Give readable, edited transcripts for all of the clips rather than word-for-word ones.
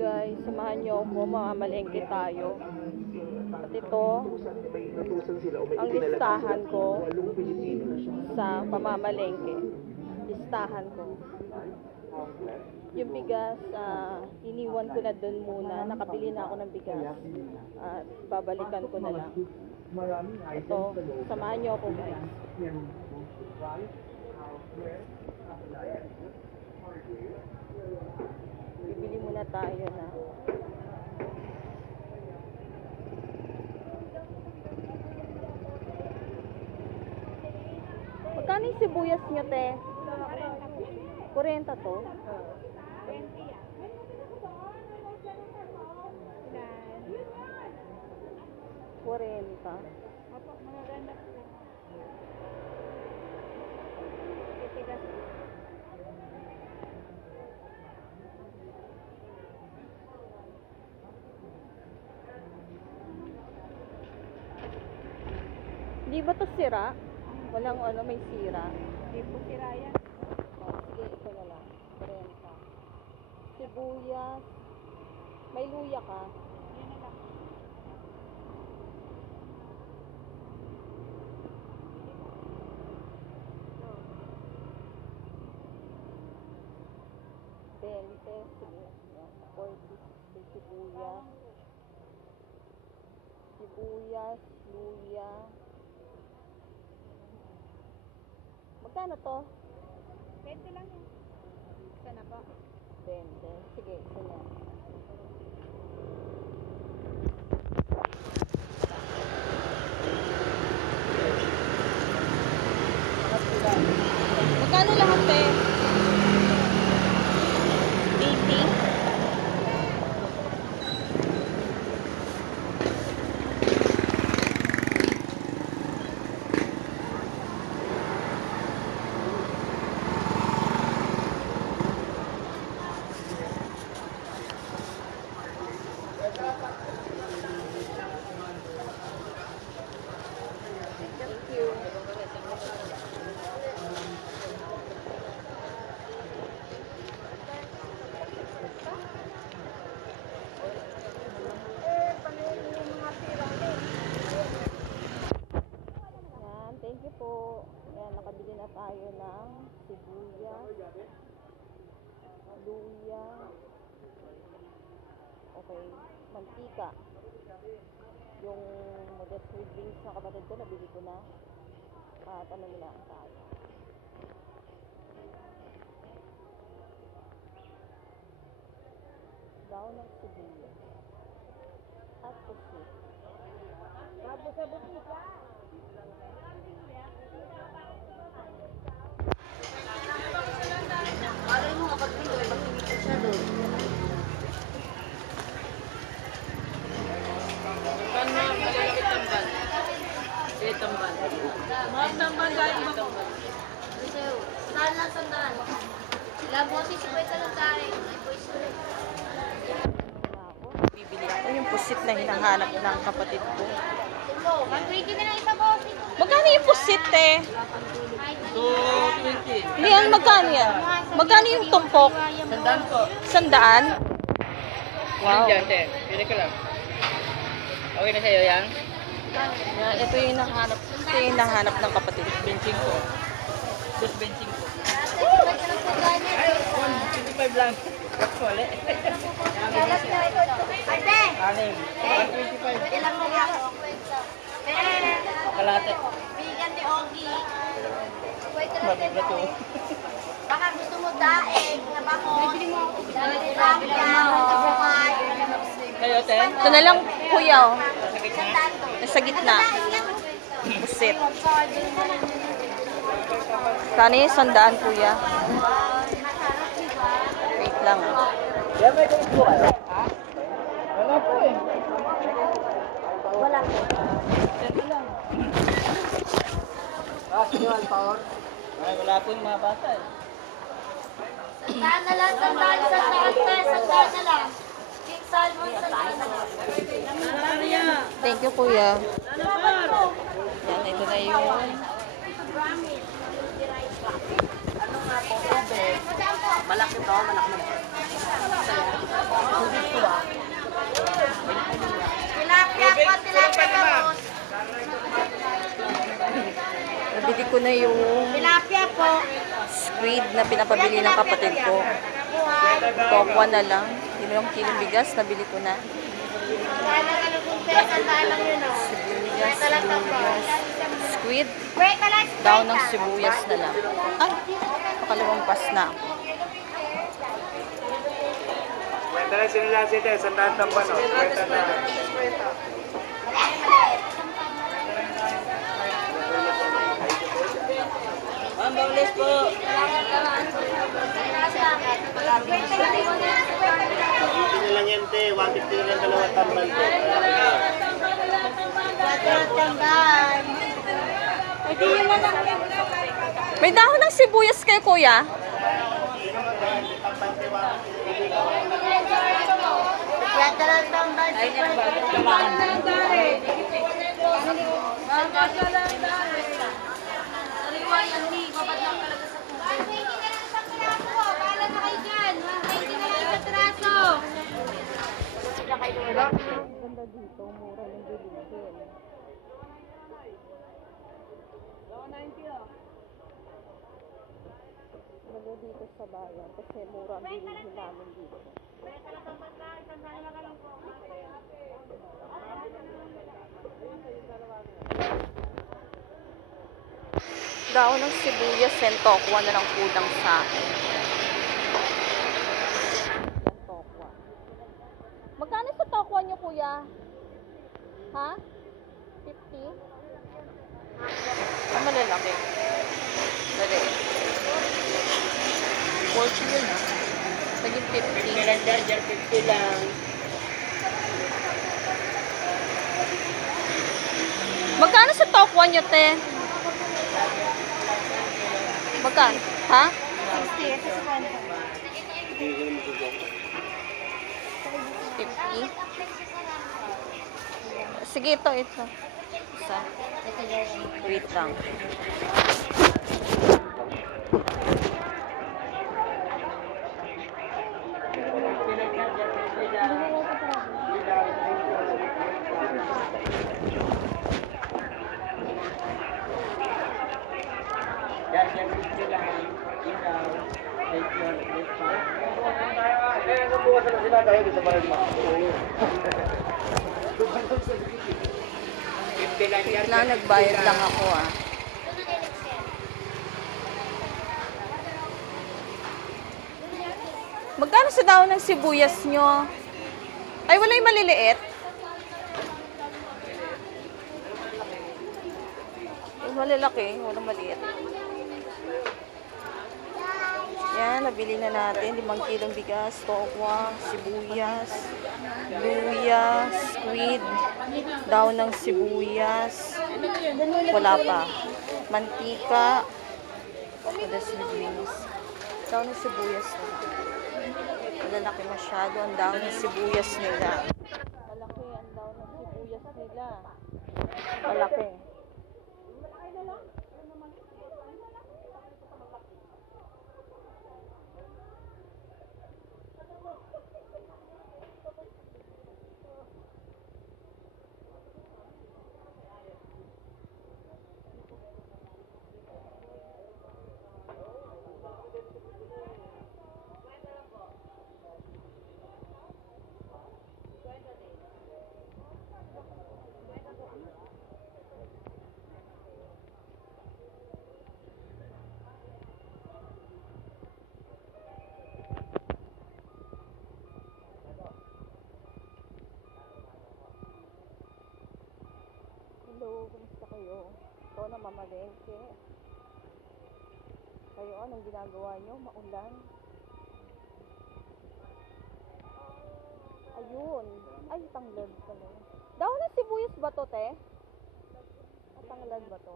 guys, samahan niyo ako, mamamalengke tayo. At ito, ang listahan ko sa pamamalengke. Listahan ko. Yung bigas, iniwan ko na dun muna. Nakabili na ako ng bigas. At babalikan ko na lang. Ito, samahan niyo ako guys. Bibili muna tayo na. Magkano yung sibuyas nyo, te? 40 to? 40. Opo, magaganda po. Hindi ba to sira? Walang ano, may sira. Hindi po sira yan. Oh, sige, ito na lang. 40. Sibuyas. May luya ka? Yan na lang. Sige. 40 sibuyas. Sibuyas, luya. Magkano to? 20 lang yan. Isa na po. 20. Sige, ito na. Magkano lahat, te? 80? Thank you po. Ayan, nakabili na tayo ng sibuyas, luya, okay, mantika. Yung modest food drinks na kapatid ko, nabili ko na. At ano nila ang tayo. Daon ng sibuyas. At pusit. Sabot-sabot mo ka. Malay mo kapag Pinoy, magpipito siya doon. Paano malalaki tambal? Tambal. Mga tambal dahil tambal. Sa'yo, saan lang sandaan? Sila boses, pwede lang tayo. Bibili ako yung pusit na hinahanap ng kapatid ko. 120 na lang isa boses. Magkano yung pusit, eh? 220. Hindi yan, magkano yan? Magkano yung tumpok? Sandaan po. 100? Wow. Dyan, te. Pili ka lang. Okay na sa'yo yan? Yan, ito yung hinahanap ng kapatid. Benching ko. Dos benching ko. Pwede lang sandaan yan. Ay, 125 lang. Wala. Ate! Anim. 125. Pwede lang mo ako ang kwenta. Kalate. Bigan ni Ogie. Pwede lang Mabigat din to. ako. Baka gusto mo daig na bakot. Tilapia, Kayo, te? Ito na lang, kuya, oh. sandaan to. Nasa gitna. Pusit. Kano yung 100, kuya? Wait lang, ah. Yan may gusto po kayo? Ha? Wala po eh. Wala. Ito lang. Sino power? Ay, wala po yung mga bata eh. Sandaan na lang, sandaan na lang. King Salmon, sandaan na lang. Thank you, kuya. Yan, ito na yun. Malaki to, malaki. ko na yung Tilapia po. squid na pinapabili ng kapatid ko. Tokwa na lang. Yung kilong bigas, nabili ko na. Sibuyas. Squid. Daw ng sibuyas na lang. Ay, nakalimampas na ako. Kwenta na sila sila, sandaan ng bano. Kwenta na. Ma'am, bawlis po. Hindi na lang yan, te. 150 na lang dalawang tambal ko. May dahon ng sibuyas kayo, kuya? Ganda dito, mura ng bilihin. Ganda dito sa bayan kasi mura ang bilihin namin dito. Daon ng sibuyas and tokwa na lang kulang sa akin. Tokwa. Magkano sa tokwa nyo, kuya? Ha? 50? Ah, malalaki. Dali. 40 yun. Naging 50. Dyan, 50 lang. Magkano sa tokwa nyo, te? Magkano? Ha? 50? Sige, ito. Isa. Wait lang. Dyan, 50 lang. Ilaw. Thank you. Kaya bukas na sila tayo dito pa rin mo. 50 lang yan. Lang, nagbayad lang ako, ah. Magkano sa daon ng sibuyas nyo? Ay, wala yung maliliit? Yung malalaki, walang maliit. Yan, nabili na natin. 5 kilong bigas, tokwa, sibuyas, luya, squid, daon ng sibuyas. Wala pa. Mantika, daon ng sibuyas nila. Malalaki masyado ang daon ng sibuyas nila. Malaki ang daon ng sibuyas nila. Malaki. Hello, kumusta kayo? Ito na mamalengke. Kayo, anong ginagawa nyo? Maulan? Ayun. Ay, tanglad pala. Daw na sibuyas ba to, te? O, tanglad ba to?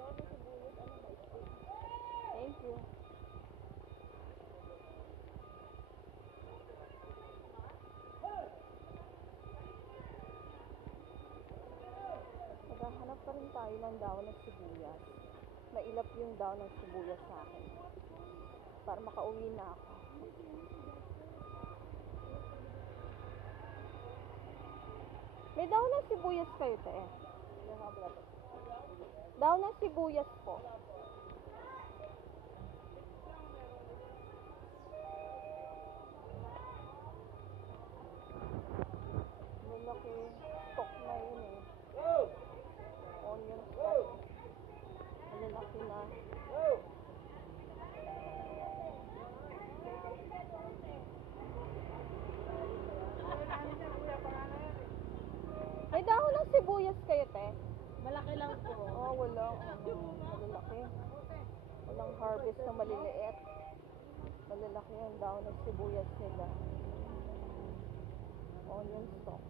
Daw na sibuyas, ano ba ito? Thank you. Naghahanap pa rin tayo ng daon ng sibuyas. Mailap yung daon ng sibuyas sa akin. Para makauwi na ako. May daon ng sibuyas kayo, te. Daw ng sibuyas po. Malaki stock na yun eh. Onion stock. Malalaki na. May dahon ng sibuyas kayo, te? Malaki lang po. Oh, walang malalaki. Walang harvest na maliliit. Malalaki ang dahon ng sibuyas nila. Onion stock.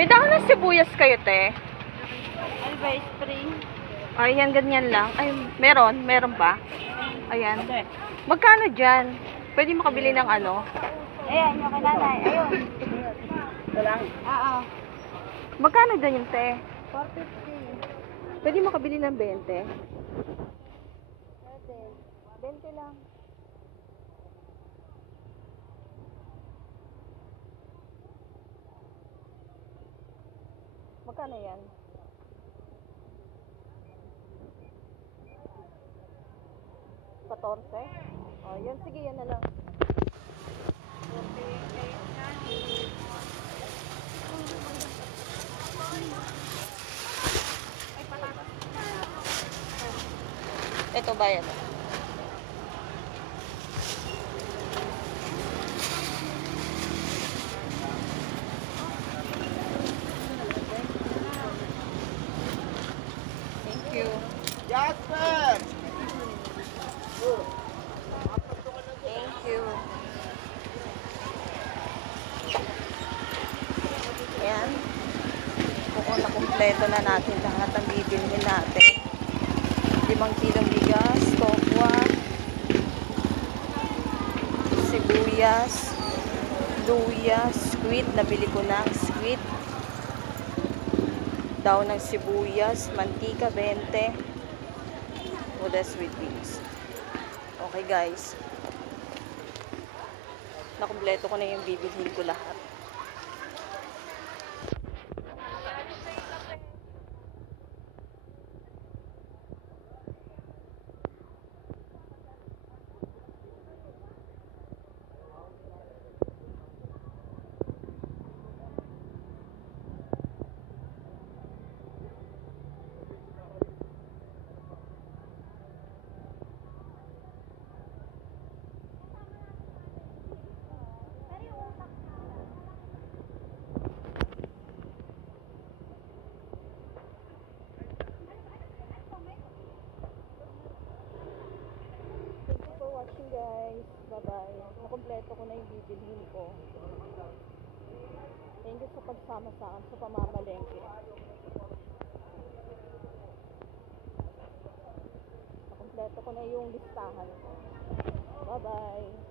May dahon ng sibuyas kayo, te? Alba spring. Ayan, ganyan lang. Ay, meron ba? Ayan. Magkano dyan? Pwede makabili ng ano? Ayan, yung kay nanay. Ayun. Oo. Magkano dyan yung te? 450. Pwede makabili ng 20? Pwede. 20 lang. Magkano yan? $14? Oh, yan. Sige, yan na lang. Ito bayad. Thank you. Jasper! Thank you. Ayan. Kung nakumpleto na natin lahat ang bibilhin natin. 5 kilong bigas, tokwa, sibuyas, luya, squid. Nabili ko na ang squid. Daw ng sibuyas, mantika, 20. Uda sweet beans. Okay guys. Nakumpleto ko na yung bibilhin ko lahat. Thank you for watching guys. Bye-bye. Nakumpleto ko na yung bibilhin ko. Thank you sa pagsama sa akin sa pamamalengke. Nakumpleto ko na yung listahan ko. Bye-bye.